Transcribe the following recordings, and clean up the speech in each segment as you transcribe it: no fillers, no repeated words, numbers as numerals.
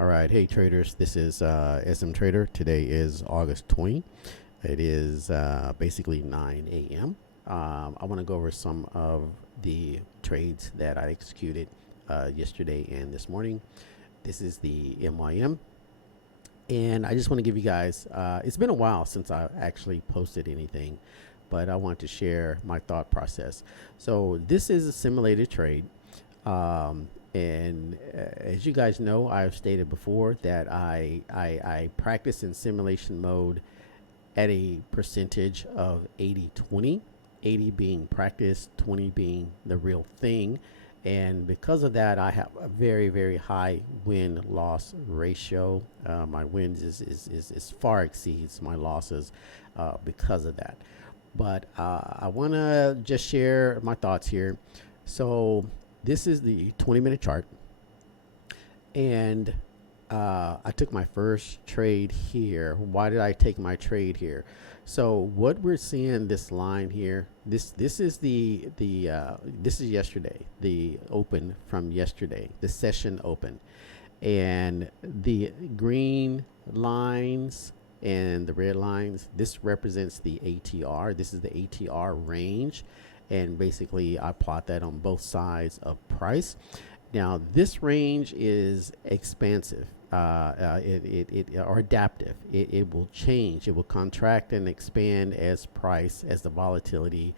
All right, hey traders, this is SM Trader. Today is August 20. It is basically 9 a.m. I want to go over some of the trades that I executed yesterday and this morning. This is the MYM, and I just want to give you guys, it's been a while since I actually posted anything, but I want to share my thought process. So this is a simulated trade. And as you guys know, I've stated before that I practice in simulation mode at a percentage of 80-20, 80 being practice, 20 being the real thing. And because of that, I have a very, very high win-loss ratio. My wins is far exceeds my losses because of that. But I want to just share my thoughts here. So this is the 20-minute chart, and I took my first trade here. Why did I take my trade here? So what we're seeing, this line here, this is this is yesterday, the open from yesterday, the session open, and the green lines and the red lines, this represents the ATR. This is the ATR range, and basically I plot that on both sides of price. Now this range is expansive, or adaptive. It will change. It will contract and expand as the volatility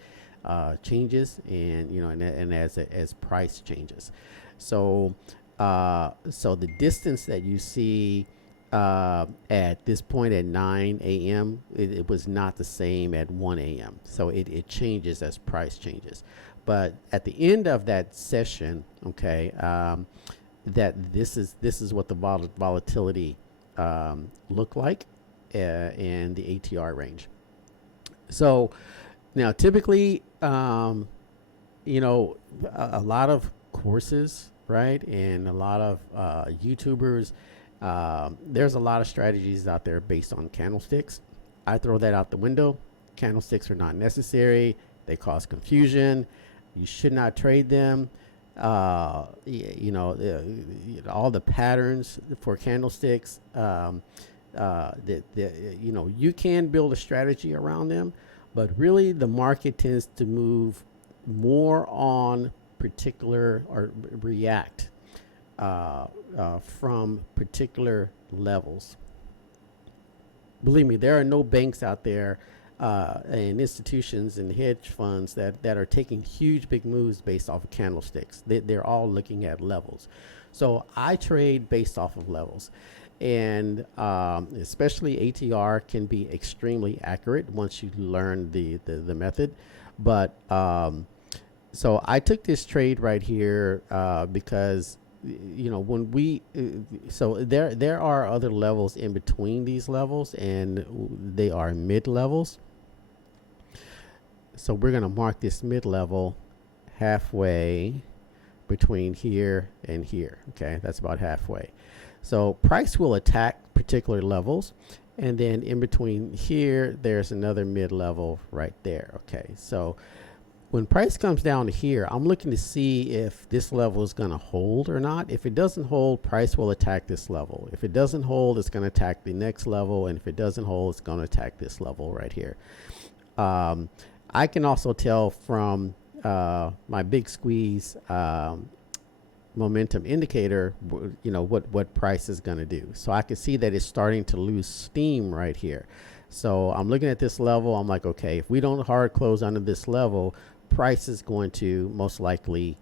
changes, and and as price changes. So so the distance that you see at this point at 9 a.m. It was not the same at 1 a.m. So it changes as price changes. But at the end of that session, okay, that this is what the volatility look like in the ATR range. So now typically, a lot of courses, right, and a lot of YouTubers, there's a lot of strategies out there based on candlesticks. I throw that out the window. Candlesticks are not necessary. They cause confusion. You should not trade them. All the patterns for candlesticks, you can build a strategy around them, but really the market tends to move more on particular or react from particular levels. Believe me, there are no banks out there and institutions and hedge funds that are taking huge big moves based off of candlesticks. They're all looking at levels. So I trade based off of levels, and especially ATR can be extremely accurate once you learn the method. But so I took this trade right here because when we so there are other levels in between these levels, and they are mid levels. So we're going to mark this mid level halfway between here and here. Okay, that's about halfway. So price will attack particular levels, and then in between here there's another mid level right there. Okay, so when price comes down to here, I'm looking to see if this level is going to hold or not. If it doesn't hold, price will attack this level. If it doesn't hold, it's going to attack the next level. And if it doesn't hold, it's going to attack this level right here. I can also tell from my big squeeze momentum indicator, what price is going to do. So I can see that it's starting to lose steam right here. So I'm looking at this level. I'm like, okay, if we don't hard close under this level, price is going to most likely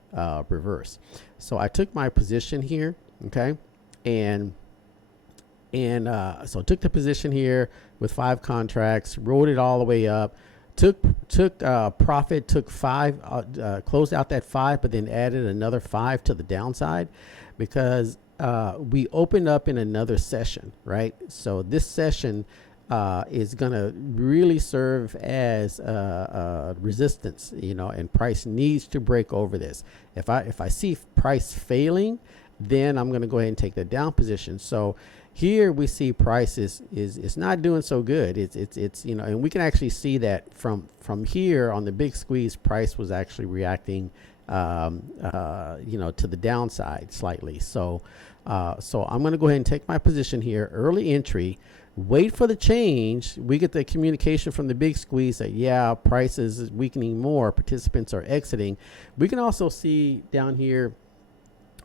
reverse. So I took my position here, okay, and so took the position here with 5 contracts, rolled it all the way up, took profit, took 5, closed out that 5, but then added another 5 to the downside because we opened up in another session, right? So this session is going to really serve as resistance, and price needs to break over this. If I see price failing, then I'm going to go ahead and take the down position. So here we see price is not doing so good. It's and we can actually see that from here on the big squeeze, price was actually reacting to the downside slightly. So So I'm going to go ahead and take my position here, early entry, wait for the change. We get the communication from the big squeeze that, yeah, price is weakening more, participants are exiting. We can also see down here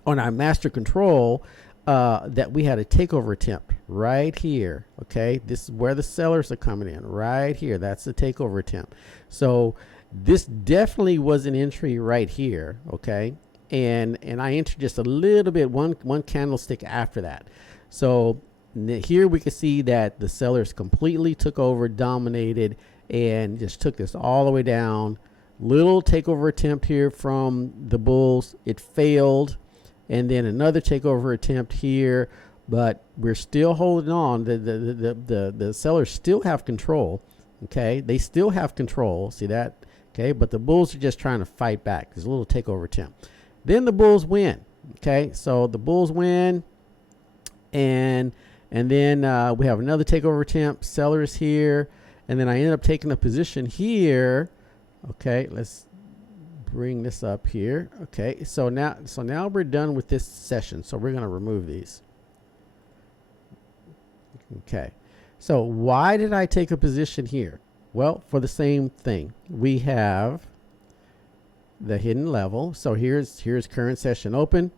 on our master control that we had a takeover attempt right here. Okay, this is where the sellers are coming in right here. That's the takeover attempt. So this definitely was an entry right here. Okay, and I entered just a little bit, one candlestick after that. So here we can see that the sellers completely took over, dominated, and just took this all the way down. Little takeover attempt here from the bulls. It failed. And then another takeover attempt here, but we're still holding on. The sellers still have control. Okay, they still have control. See that? Okay, but the bulls are just trying to fight back. There's a little takeover attempt. Then the bulls win. Okay, so the bulls win, and then we have another takeover attempt. Sellers here, and then I ended up taking a position here. Okay, let's bring this up here. Okay, so now we're done with this session, so we're going to remove these. Okay, so why did I take a position here? Well, for the same thing. We have the hidden level. So here's current session open.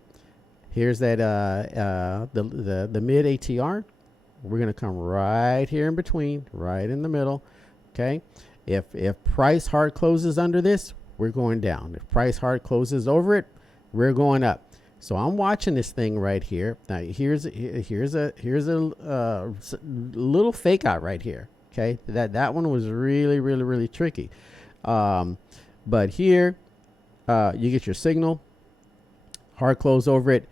Here's that the mid ATR. We're going to come right here in between, right in the middle. Okay, if price hard closes under this, we're going down. If price hard closes over it, we're going up. So I'm watching this thing right here. Now here's a little fake out right here. Okay, that one was really tricky. But here you get your signal, hard close over it,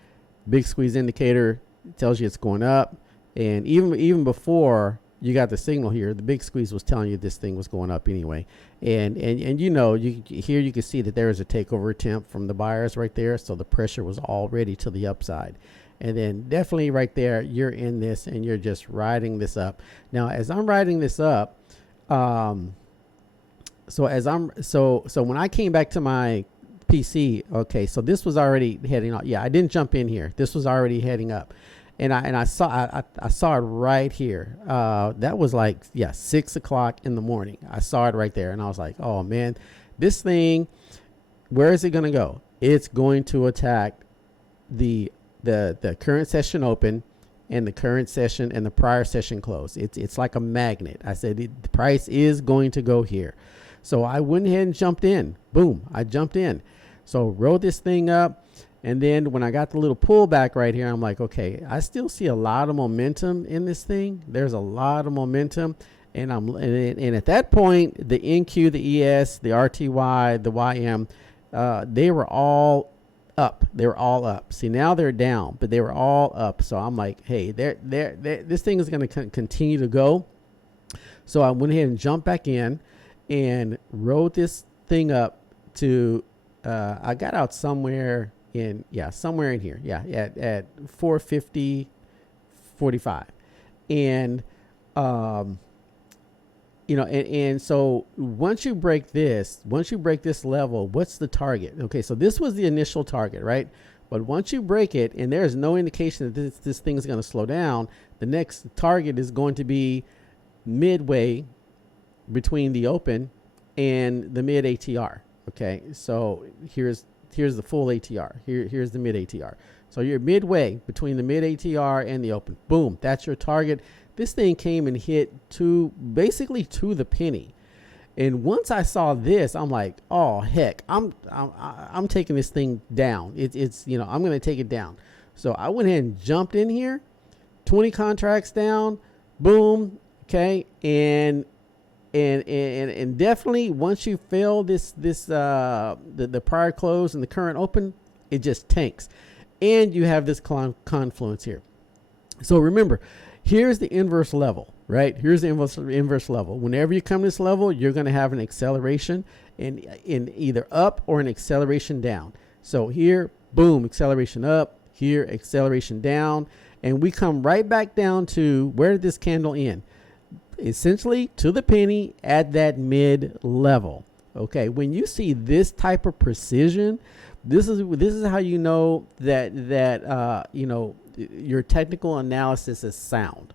big squeeze indicator tells you it's going up, and even before you got the signal here, the big squeeze was telling you this thing was going up anyway. And you know, here you can see that there is a takeover attempt from the buyers right there. So the pressure was already to the upside. And then definitely right there, you're in this and you're just riding this up. Now, as I'm riding this up, so when I came back to my PC, okay, so this was already heading up. Yeah, I didn't jump in here. This was already heading up. And I saw it right here. That was like, yeah, 6 o'clock in the morning. I saw it right there, and I was like, oh man, this thing, where is it going to go? It's going to attack the current session open and the current session and the prior session close. It's like a magnet. I said the price is going to go here. So I went ahead and jumped in. Boom, I jumped in. So rode this thing up. And then when I got the little pullback right here, I'm like, okay, I still see a lot of momentum in this thing. There's a lot of momentum. And at that point, the NQ, the ES, the RTY, the YM, they were all up. They were all up. See, now they're down, but they were all up. So I'm like, hey, this thing is going to continue to go. So I went ahead and jumped back in and rode this thing up to, I got out somewhere somewhere in here. Yeah, at 450.45. And you know, and so once you break this level, what's the target? Okay, so this was the initial target, right? But once you break it and there's no indication that this thing is going to slow down, the next target is going to be midway between the open and the mid ATR. Okay, so here's the full ATR. Here's the mid ATR. So you're midway between the mid ATR and the open. Boom, that's your target. This thing came and hit basically to the penny. And once I saw this, I'm like, oh heck, I'm taking this thing down. It's you know, I'm gonna take it down. So I went ahead and jumped in here, 20 contracts down, boom, okay, and definitely once you fail the prior close and the current open, it just tanks, and you have this confluence here. So remember, here's the inverse level, right? Here's the inverse level. Whenever you come to this level, you're going to have an acceleration in either up or an acceleration down. So here, boom, acceleration up, here, acceleration down, and we come right back down to where did this candle end? Essentially to the penny at that mid level. Okay, when you see this type of precision, This is how you know that you know your technical analysis is sound.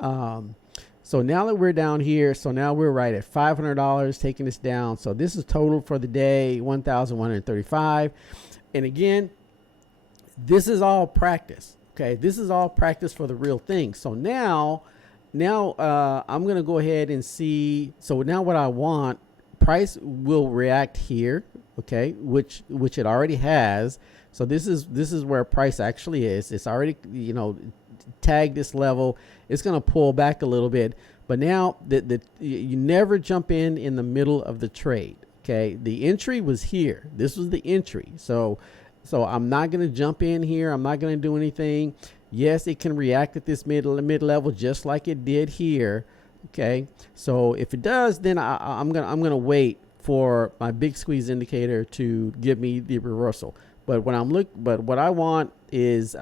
Um, so now that we're down here, so now we're right at $500, taking this down. So this is total for the day, 1,135. And again, this is all practice. Okay, this is all practice for the real thing. So now I'm gonna go ahead and see. So now what I want, price will react here. Okay, which it already has. So this is where price actually is. It's already, you know, tagged this level. It's gonna pull back a little bit. But now you never jump in the middle of the trade. Okay, the entry was here. This was the entry. So I'm not going to jump in here. I'm not going to do anything. Yes, it can react at this mid level just like it did here. Okay, so if it does, then I'm gonna wait for my big squeeze indicator to give me the reversal. But what I want is,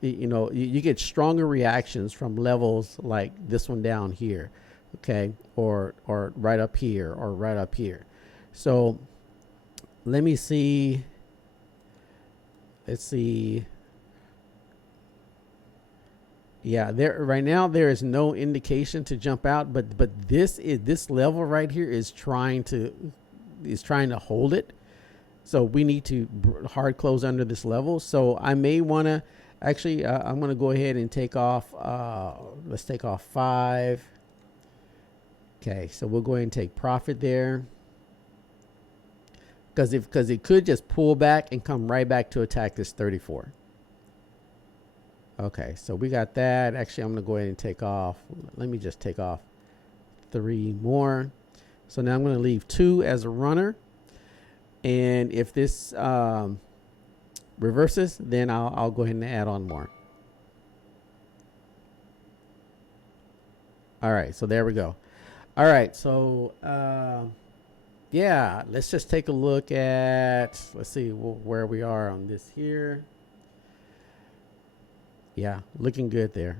you know, you get stronger reactions from levels like this one down here, okay, or right up here, or right up here. So let me see. Let's see. Yeah, there right now there is no indication to jump out, but this level right here is trying to hold it. So we need to hard close under this level. So I may want to actually I'm going to go ahead and take off. Let's take off 5. Okay, so we'll go ahead and take profit there. Because it could just pull back and come right back to attack this 34. Okay, so we got that. Actually, I'm going to go ahead and take off. Let me just take off 3 more. So now I'm going to leave 2 as a runner. And if this reverses, then I'll go ahead and add on more. All right, so there we go. All right, so yeah, let's just take a look at, let's see where we are on this here. Yeah, looking good there.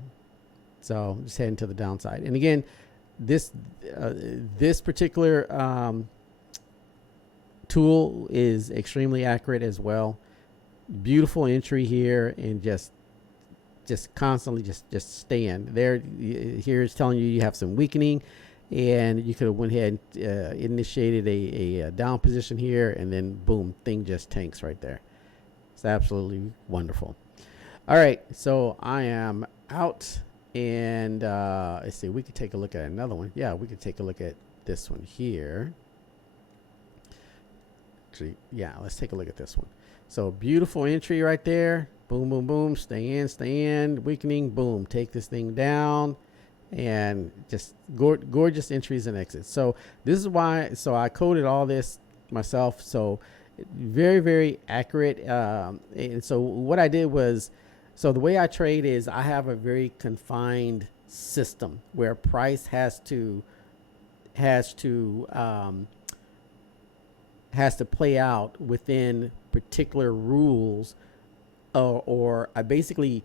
So just heading to the downside. And again, this particular tool is extremely accurate as well. Beautiful entry here, and just constantly just stay in there. Here it's telling you have some weakening, and you could have went ahead and initiated a down position here, and then boom, thing just tanks right there. It's absolutely wonderful. All right, so I am out, and let's see, we could take a look at another one. Yeah, we could take a look at this one here. Actually, yeah, let's take a look at this one. So beautiful entry right there. Boom, boom, boom. Stay in. Weakening. Boom. Take this thing down. And just gorgeous entries and exits. So this is why. So I coded all this myself. So very, very accurate. And so what I did was, so the way I trade is I have a very confined system where price has to play out within particular rules, or I basically,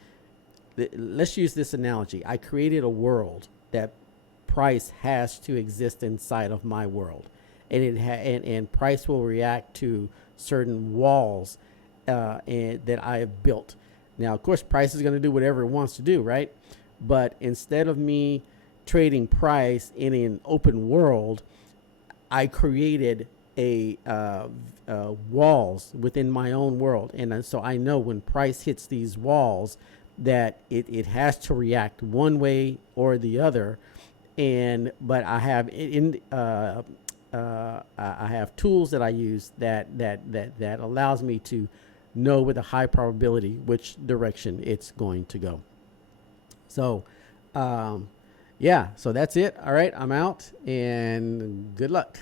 let's use this analogy. I created a world that price has to exist inside of my world, and and price will react to certain walls that I have built. Now, of course, price is going to do whatever it wants to do, right? But instead of me trading price in an open world, I created walls within my own world, and so I know when price hits these walls that it has to react one way or the other. And but I have I have tools that I use that allows me to know with a high probability which direction it's going to go. So yeah, so that's it. All right, I'm out, and good luck.